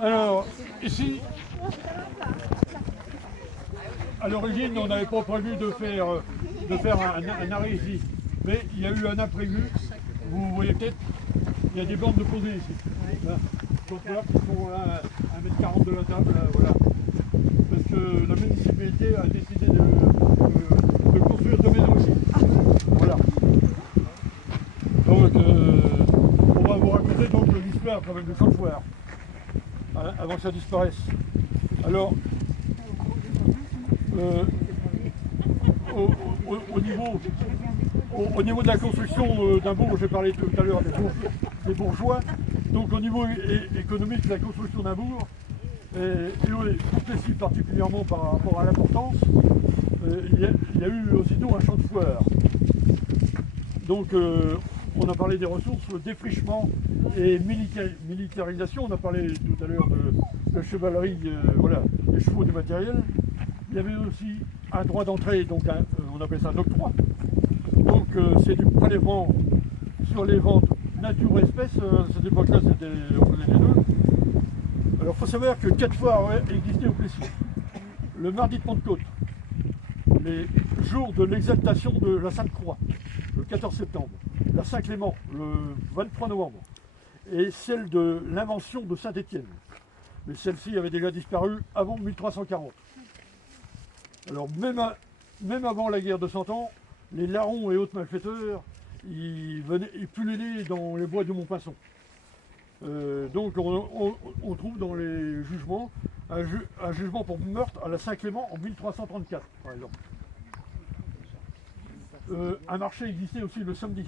Alors, ici, à l'origine, on n'avait pas prévu de faire un arrêt ici. Mais il y a eu un imprévu. Vous voyez peut-être, il y a des bandes de posées ici. Là. Donc là, qui sont à 1,40 m de la table, là, voilà. Parce que la municipalité a décidé de construire deux maisons ici. Voilà. Donc, on va vous raconter donc l'histoire quand même de Champ de Foire, avant que ça disparaisse. Alors, au niveau de la construction d'un bourg, j'ai parlé tout à l'heure des bourgeois, donc au niveau économique de la construction d'un bourg, et aussi particulièrement par rapport à l'importance, il y a eu aussitôt un champ de foire. Donc on a parlé des ressources, le défrichement et militarisation, on a parlé tout à l'heure de chevalerie, voilà, des chevaux, du matériel. Il y avait aussi un droit d'entrée, donc on appelle ça un octroi. Donc c'est du prélèvement sur les ventes nature ou espèce. À cette époque-là, on faisait les deux. Alors il faut savoir que 4 foires existaient au Plessis. Le mardi de Pentecôte, les jours de l'exaltation de la Sainte-Croix, le 14 septembre, la Saint-Clément, le 23 novembre, et celle de l'invention de Saint-Étienne. Mais celle-ci avait déjà disparu avant 1340. Alors même avant la guerre de 100 ans, les larrons et autres malfaiteurs, ils pullulaient dans les bois du Montpinçon. Donc on trouve dans les jugements un jugement pour meurtre à la Saint-Clément en 1334, par exemple. Un marché existait aussi le samedi.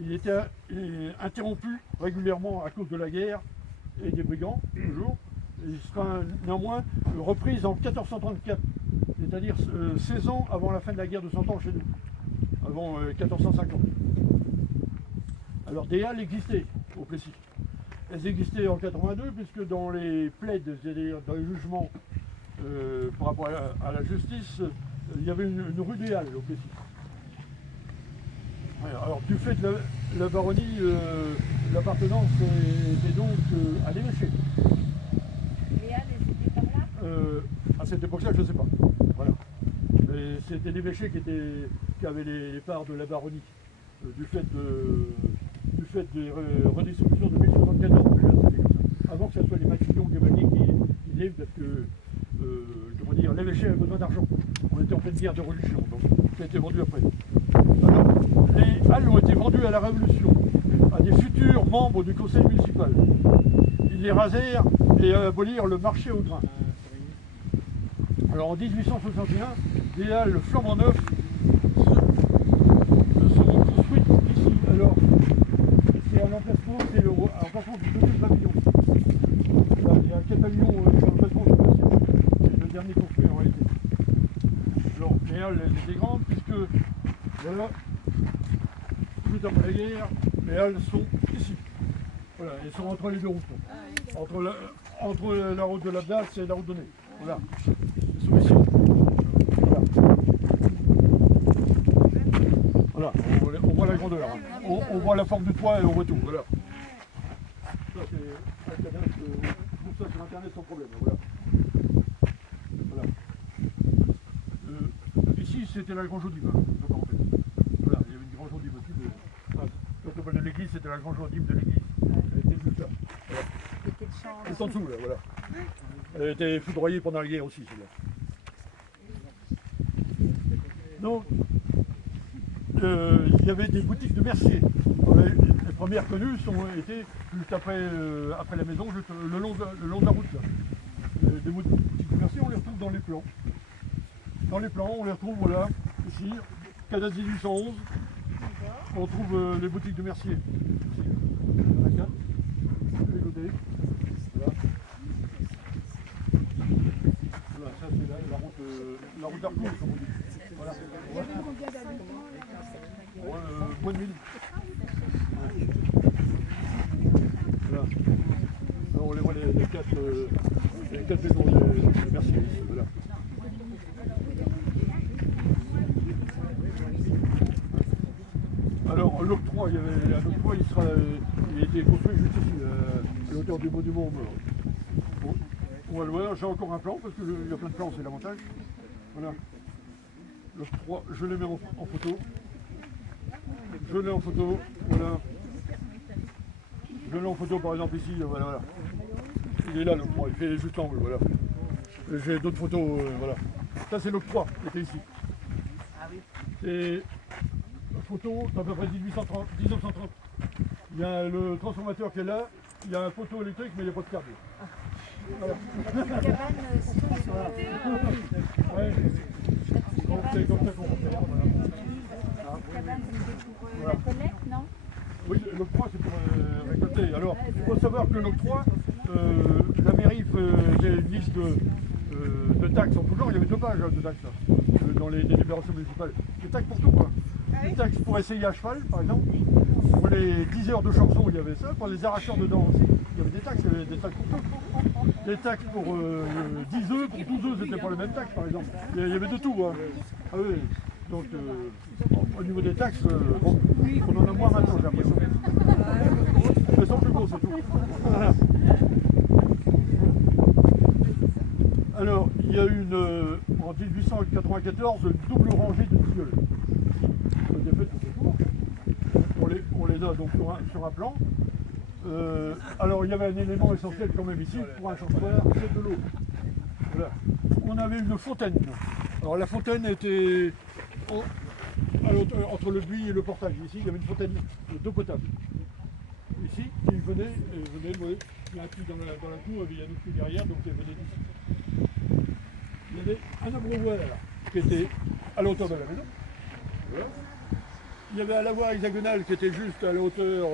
Il était interrompu régulièrement à cause de la guerre et des brigands, toujours. Il sera néanmoins reprise en 1434, c'est-à-dire 16 ans avant la fin de la guerre de 100 ans chez nous, avant 1450. Alors des halles existaient au Plessis. Elles existaient en 82 puisque dans les plaides, c'est-à-dire dans les jugements par rapport à la justice, il y avait une rue des Halles au Plessis. Alors du fait de la baronnie, l'appartenance était donc à l'évêché. Les Halles, elles étaient par là À cette époque-là, je ne sais pas. Voilà. C'était l'évêché qui avait les parts de la baronnie, du fait des redistributions de 1074, avant que ce soit les Matignon ou les Magnier qui livrent, parce que comment dire, l'évêché avait besoin d'argent. On était en pleine guerre de religion, donc ça a été vendu après. Alors, les halles ont été vendues à la Révolution, à des futurs membres du conseil municipal. Ils les rasèrent et abolirent le marché au grain. Alors en 1861, des halles flambant neuves seront construites ici. Alors, c'est un emplacement, c'est l'emplacement du deuxième pavillon. Là, il y a 4 pavillons sur l'emplacement du deuxième. C'est le dernier construit en réalité. Alors, les halles étaient grandes puisque, voilà, tout après la guerre, les halles sont ici. Voilà, elles sont entre les deux routes. Entre la route de l'Abdas et la route de Nez. Voilà. Elles sont ici. Voilà. Voilà, on voit la grandeur. Hein. On voit la forme du toit et on voit tout. Voilà. Ça, c'est Internet. Je trouve ça sur Internet sans problème. Voilà. Voilà. Ici, c'était la Grange Audible. En fait. Voilà, il y avait une Grange Audible aussi. Quand on parle de l'église, c'était la Grange Audible de l'église. Elle était juste là. Voilà. Tout en dessous, là, voilà. Elle a été foudroyée pendant la guerre aussi, celle-là. Donc, il y avait des boutiques de merciers. Les premières connues étaient juste après la maison, juste le long de la route. Là. Des boutiques de merciers, on les retrouve dans les plans. Dans les plans, on les retrouve, voilà, ici, Cadaz 1811. On trouve les boutiques de merciers. Ici. Il y en a 4. Les côtés. Voilà. Voilà, ça c'est la route d'Arcourt, comme on dit. Voilà. Moins de 1000. Voilà. Alors on les voit les 4 maisons de merciers ici. Voilà. Alors, l'octroi, il y avait un octroi, il a été construit juste ici, à l'auteur du monument aux morts. Bon, on va le voir, j'ai encore un plan, parce qu'il y a plein de plans, c'est l'avantage. Voilà. L'octroi, je les mets en photo. Je l'ai en photo, voilà. Je l'ai en photo, par exemple, ici, voilà, voilà. Il est là, l'octroi, il fait juste l'angle, voilà. J'ai d'autres photos, voilà. Ça, c'est l'octroi, qui était ici. Ah oui. C'est une photo d'à peu près 1930. Il y a le transformateur qui est là, il y a un poteau électrique, mais il n'y a pas de câble. Voilà. Ouais. Donc c'est comme ça qu'on va faire. Voilà. La collecte, non? Oui, l'octroi c'est pour récolter. Alors, il faut savoir que l'octroi, la mairie faisait une liste de taxes en tout genre. Il y avait 2 pages de taxes là, dans les délibérations municipales. Des taxes pour tout quoi. Des taxes pour essayer à cheval par exemple. Pour les 10 heures de chanson, il y avait ça. Pour les arracheurs de dents aussi, il y avait des taxes. Il y avait des taxes pour tout. Des taxes pour 10 œufs, pour 12 œufs, c'était pas les mêmes taxes par exemple. Il y avait de tout. Hein. Ah oui. Donc, au niveau des taxes, bon, on en a moins maintenant, j'ai l'impression. Mais sans plus gros, c'est tout. Voilà. Alors, il y a eu en 1894 une double rangée de tilleuls. Ça a été fait tout autour. On les a donc sur un plan. Alors, il y avait un élément essentiel quand même ici pour un chanteur, c'est de l'eau. Voilà. On avait une fontaine. Alors, la fontaine était entre le buis et le portage. Ici, il y avait une fontaine d'eau potable. Ici, il venait il y a un puits dans la cour, et il y a un autre puits derrière, donc il venait d'ici. Il y avait un abreuvoir là, qui était à la hauteur de la maison. Voilà. Il y avait un lavoir hexagonal qui était juste à la hauteur,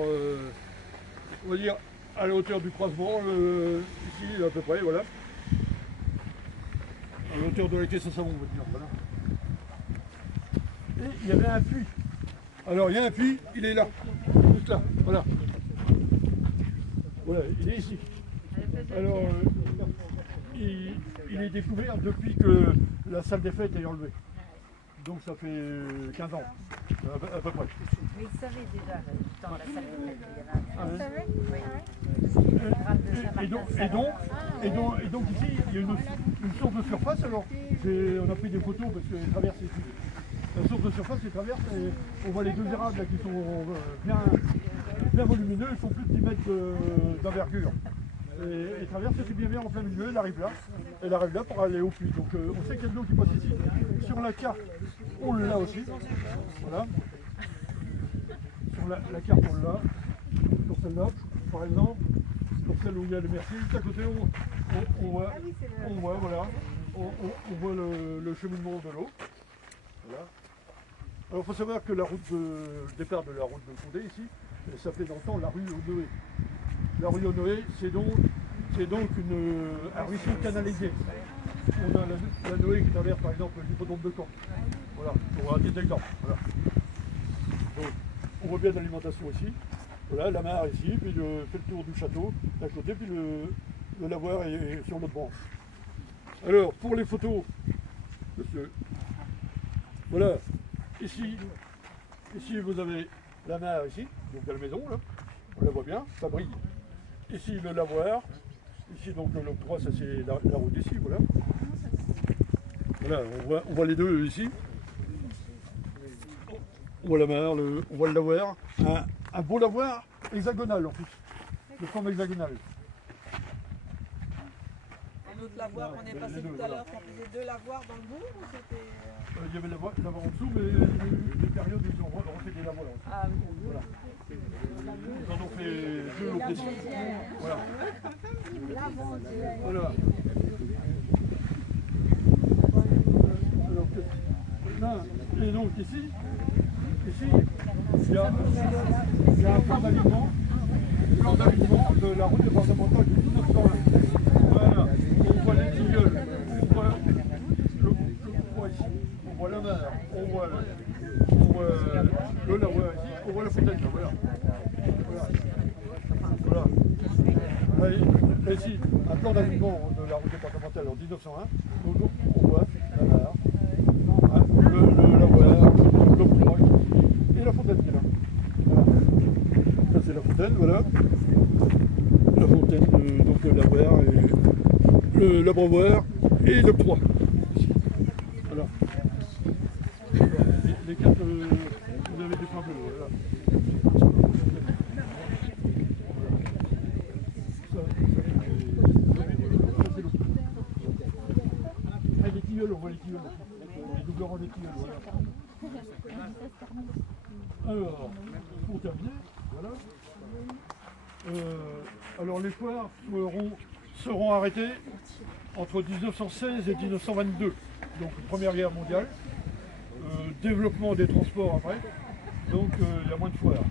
on va dire, à la hauteur du croisement, ici à peu près, voilà. À la hauteur de la caisse à savon, on va dire, voilà. Et il y avait un puits. Alors il y a un puits, il est là, juste là, voilà. Voilà, il est ici. Alors il est découvert depuis que la salle des fêtes est enlevée. Donc ça fait 15 ans, à peu près. Mais il savait déjà dans la salle des fêtes. Il y en a. Oui. Et donc ici, il y a une source de surface. Alors on a pris des photos parce qu'elle traverse ici. La source de surface, elle traverse et on voit les 2 érables là, qui sont bien volumineux, ils font plus de 10 mètres d'envergure. Et elle traverse ici bien en plein milieu, elle arrive là pour aller au puits. Donc on sait qu'il y a de l'eau qui passe ici. Sur la carte, on l'a aussi. Voilà. Sur la carte, on l'a. Sur celle-là, par exemple, sur celle où il y a le Merci, juste à côté, on voit le cheminement de l'eau. Voilà. Alors il faut savoir que le départ de la route de Condé ici, elle s'appelait dans le temps la rue aux Noé. La rue aux Noé, c'est donc un ruisseau canalisé. On a la Noé qui traverse par exemple l'hippodrome de Caen. Voilà, pour un des exemples. Voilà. Donc, on voit bien l'alimentation ici. Voilà, la mare ici, puis fait le tour du château d'un côté, puis le lavoir est sur l'autre branche. Alors, pour les photos, monsieur, voilà, ici vous avez la mare ici, donc à la maison, là, on la voit bien, ça brille. Ici le lavoir, ici donc l'octroi, ça c'est la route ici, voilà. Voilà, on voit les deux ici. On voit la mare, on voit le lavoir, un beau lavoir hexagonal en plus, de forme hexagonale. Un autre lavoir, on est passé tout à l'heure, on faisait 2 lavoirs dans le bourg ou c'était... Il y avait le lavoir en dessous, mais les périodes où ils ont refait des lavoirs aussi. Ah oui. Voilà. Ils en ont fait 2 au précis. Voilà. Voilà. Alors, et donc ici, il y a un plan d'alignement de la route départementale de 1901. Voilà, on voit les tilleuls, on voit ici, on voit la mer, on voit le lavoir ici, on voit la fontaine, voilà. Voilà. Et ici, un plan d'alignement de la route départementale en 1901, donc on voit la mer, le lavoir, l'octroi et la fontaine qui est là. fontaine, voilà. La fontaine, donc l'avoir, et l'abreuvoir et l'octroi. Ici. Voilà. Les quatre, vous avez des points bleus, voilà. Les tilleuls, on voit les tilleuls. Les doubleurs des tilleuls, voilà. Alors, pour terminer, voilà. Alors les foires seront arrêtées entre 1916 et 1922, donc Première Guerre mondiale. Développement des transports après, donc il y a moins de foires.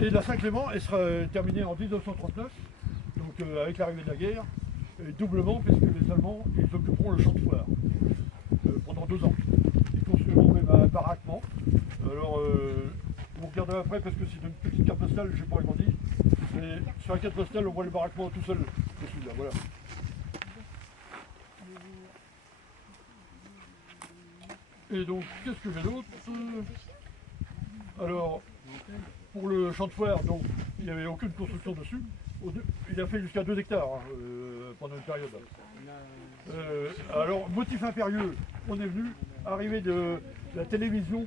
Et la Saint-Clément, elle sera terminée en 1939, donc avec l'arrivée de la guerre, et doublement puisque les Allemands ils occuperont le champ de foire pendant 2 ans. Ils construiront même un baraquement. Alors vous regarderez après parce que c'est une petite carte postale, je n'ai pas agrandi. Mais sur la carte postale, on voit le baraquement tout seul dessus là, voilà. Et donc, qu'est-ce que j'ai d'autre? Alors, pour le champ de foire, donc, il n'y avait aucune construction dessus. Il a fait jusqu'à 2 hectares hein, pendant une période. Alors, motif impérieux, on est venu, arrivée de la télévision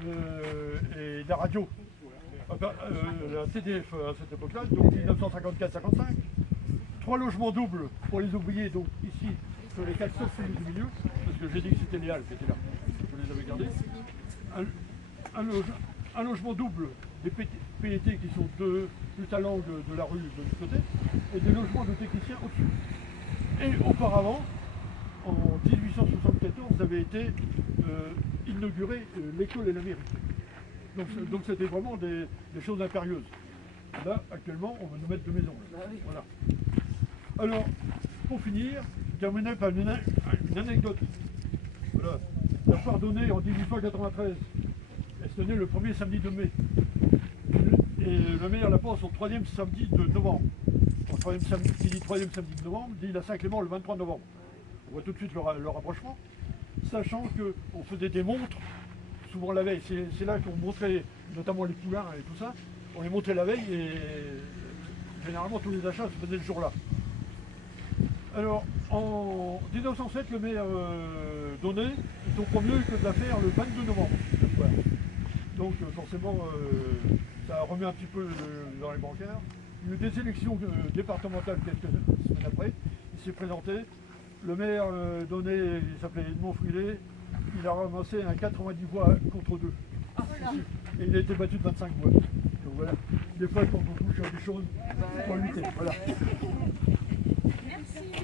et de la radio. La TDF à cette époque-là, donc 1954-55. 3 logements doubles pour les ouvriers, donc ici, sur les 4 sauf celui du milieu, parce que j'ai dit que c'était les Halles qui étaient là. Je les avais gardés. Un logement double des PET qui sont juste à l'angle de la rue de l'autre côté, et des logements de techniciens au-dessus. Et auparavant, en 1874, avait été inaugurée l'école et la mairie. Donc c'était vraiment des choses impérieuses. Là, actuellement, on va nous mettre 2 maisons. Voilà. Alors, pour finir, je terminerai par une anecdote. Voilà. La foire donnée en 1893, elle se tenait le premier samedi de mai. Et le maire la passe au 3e samedi de novembre. Qui dit 3e samedi de novembre, dit la Saint-Clément le 23 novembre. On voit tout de suite le rapprochement, sachant qu'on faisait des montres, souvent la veille. C'est là qu'on montrait notamment les poulains et tout ça. On les montrait la veille et généralement tous les achats se faisaient ce jour-là. Alors, en 1907, le maire donnait, il comprend mieux que de la faire le 22 novembre. Voilà. Donc forcément, ça remet un petit peu dans les brancards. Il y a eu des élections départementales quelques semaines après. Il s'est présenté. Le maire donnait, il s'appelait Edmond Frilet, il a ramassé un 90 voix contre 2. Ah, voilà. Et il a été battu de 25 voix. Donc voilà, des fois quand on touche à des choses, il faut lutter. Voilà.